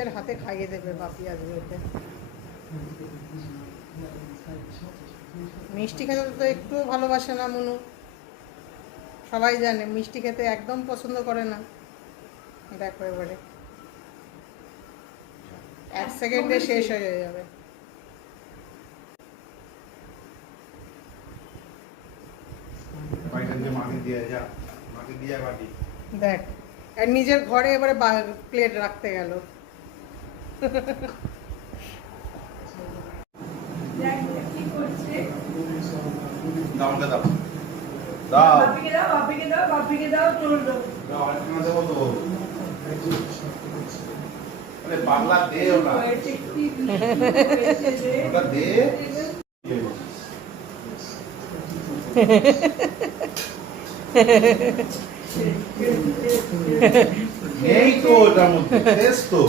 নিজের হাতে খাইয়ে দেবে, বাপি আসবে ওকে। মিষ্টি খেতে তো একটুও ভালোবাসে না মনু, সবাই জানে মিষ্টি খেতে একদম পছন্দ করে না। দেখো এবারে 1 সেকেন্ডে শেষ হয়ে যাবে। দেখ, আর নিজের ঘরে এবারে প্লেট রাখতে গেল। পাগলা দে ওটা দে। নেই তো ওটার মধ্যে, শেষ তো।